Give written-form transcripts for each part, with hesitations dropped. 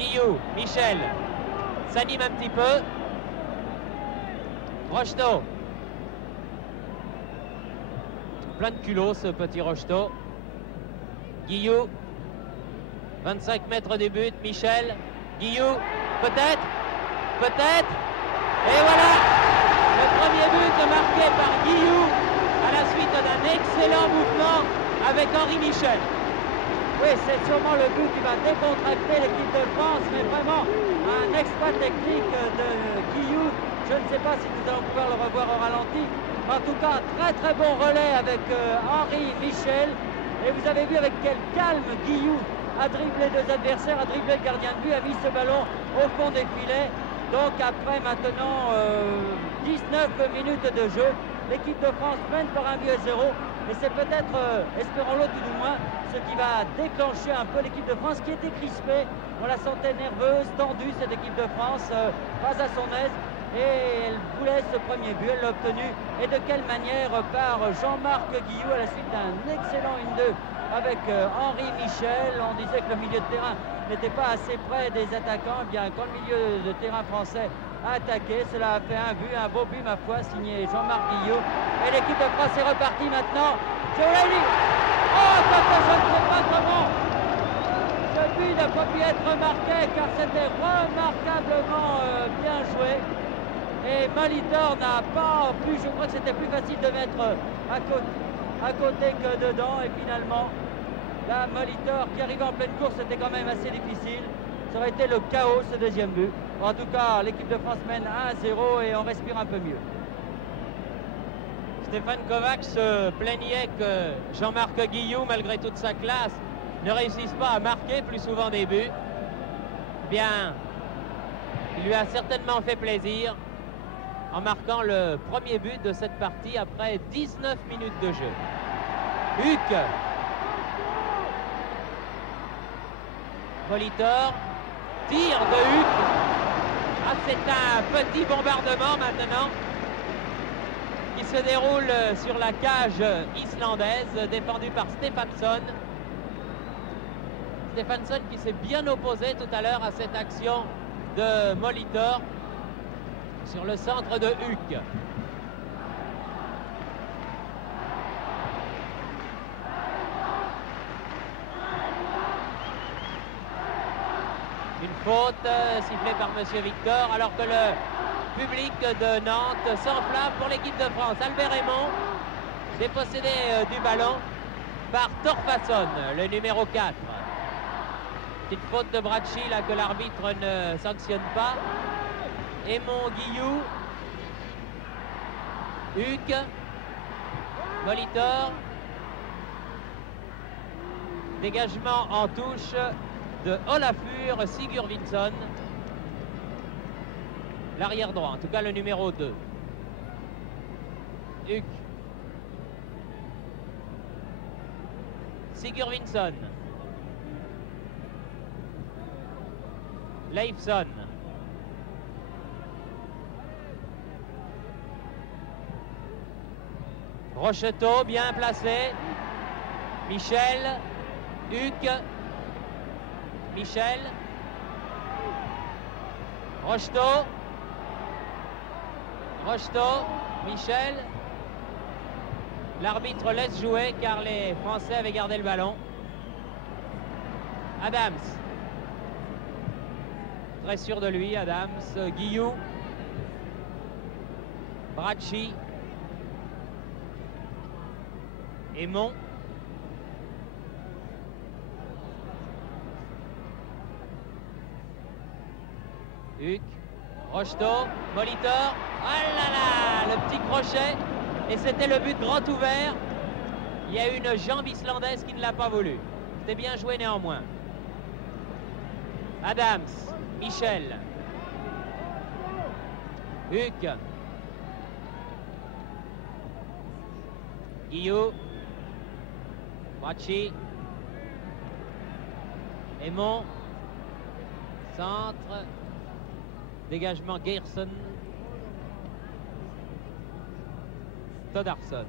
Guillou, Michel s'anime un petit peu. Rocheteau. Plein de culot ce petit Rocheteau. Guillou. 25 mètres du but, Michel. Guillou, peut-être. Peut-être. Et voilà, le premier but marqué par Guillou à la suite d'un excellent mouvement avec Henri Michel. Oui, c'est sûrement le but qui va décontracter l'équipe de France, mais vraiment un exploit technique de Guillou. Je ne sais pas si nous allons pouvoir le revoir au ralenti. En tout cas, très très bon relais avec Henri Michel. Et vous avez vu avec quel calme Guillou a dribblé deux adversaires, a dribblé le gardien de but, a mis ce ballon au fond des filets. Donc après maintenant 19 minutes de jeu, l'équipe de France mène par 1-0. Et c'est peut-être, espérons-le tout du moins, ce qui va déclencher un peu l'équipe de France qui était crispée. On la sentait nerveuse, tendue, cette équipe de France, pas à son aise. Et elle voulait ce premier but, elle l'a obtenu. Et de quelle manière par Jean-Marc Guillou à la suite d'un excellent 1-2 avec Henri Michel. On disait que le milieu de terrain n'était pas assez près des attaquants. Eh bien, quand le milieu de terrain français a attaqué, cela a fait un but, un beau but ma foi, signé Jean-Marc Guillou. Et l'équipe de France est repartie maintenant. Je vous l'ai dit. Oh, je ne sais pas comment ce but n'a pas pu être marqué car c'était remarquablement bien joué. Et Molitor n'a pas pu, je crois que c'était plus facile de mettre à côté que dedans. Et finalement, là, Molitor qui arrivait en pleine course, c'était quand même assez difficile. Ça aurait été le chaos ce deuxième but. En tout cas, l'équipe de France mène 1-0 et on respire un peu mieux. Stéphane Kovacs se plaignait que Jean-Marc Guillou, malgré toute sa classe, ne réussisse pas à marquer plus souvent des buts. Bien, il lui a certainement fait plaisir en marquant le premier but de cette partie après 19 minutes de jeu. Huc. Molitor. Tir de Huc. Ah, c'est un petit bombardement maintenant qui se déroule sur la cage islandaise défendue par Stefansson. Stefansson qui s'est bien opposé tout à l'heure à cette action de Molitor sur le centre de Huc. Une faute sifflée par Monsieur Victor alors que le public de Nantes s'enflamme pour l'équipe de France. Albert Raymond dépossédé du ballon par Torfason, le numéro 4. Petite faute de Bracci là que l'arbitre ne sanctionne pas. Aymon Guillou, Huc, Molitor, dégagement en touche de Olafur Sigurvinsson, l'arrière droit, en tout cas le numéro 2. Huc, Sigurvinsson, Leifson, Rocheteau bien placé, Michel, Huc, Michel, Rocheteau, Michel. L'arbitre laisse jouer car les Français avaient gardé le ballon. Adams, très sûr de lui, Adams. Guillou, Bracci, Aymon. Huc, Rocheteau, Molitor. Ah là là, le petit crochet. Et c'était le but grand ouvert. Il y a une jambe islandaise qui ne l'a pas voulu. C'était bien joué néanmoins. Adams, Michel, Huc, Guillou, Bracci, Aymon, centre, dégagement Gerson, Toddarsson,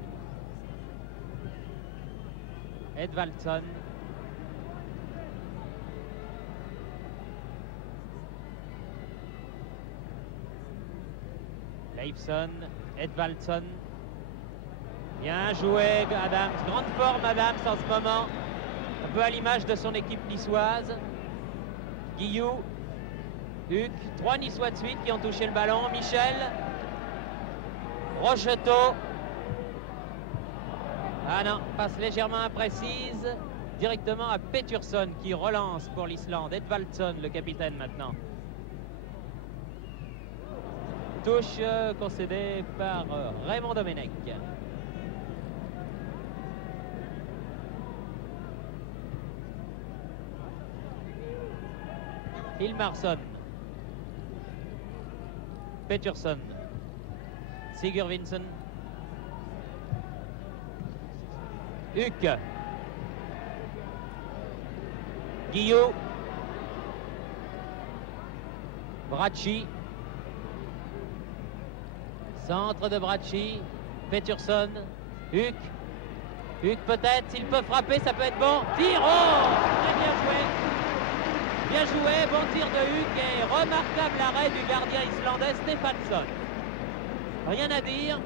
Edvaldsson, Leifson, Edvaldsson. Bien joué Adams, grande forme Adams en ce moment, un peu à l'image de son équipe niçoise. Guillou, Huc, 3 Niçois de suite qui ont touché le ballon. Michel, Rocheteau. Ah non, passe légèrement imprécise, directement à Peturson qui relance pour l'Islande. Edvaldsson, le capitaine maintenant. Touche concédée par Raymond Domenech. Hilmarsson. Peturson. Sigurvinsson. Huc. Guillot. Bracci. Centre de Bracci. Peturson. Huc. Huc peut-être, s'il peut frapper, ça peut être bon. Tir, oh, très bien joué. Bien joué, bon tir de Huc et remarquable arrêt du gardien islandais Stefansson. Rien à dire.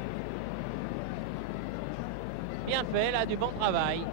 Bien fait, là, du bon travail.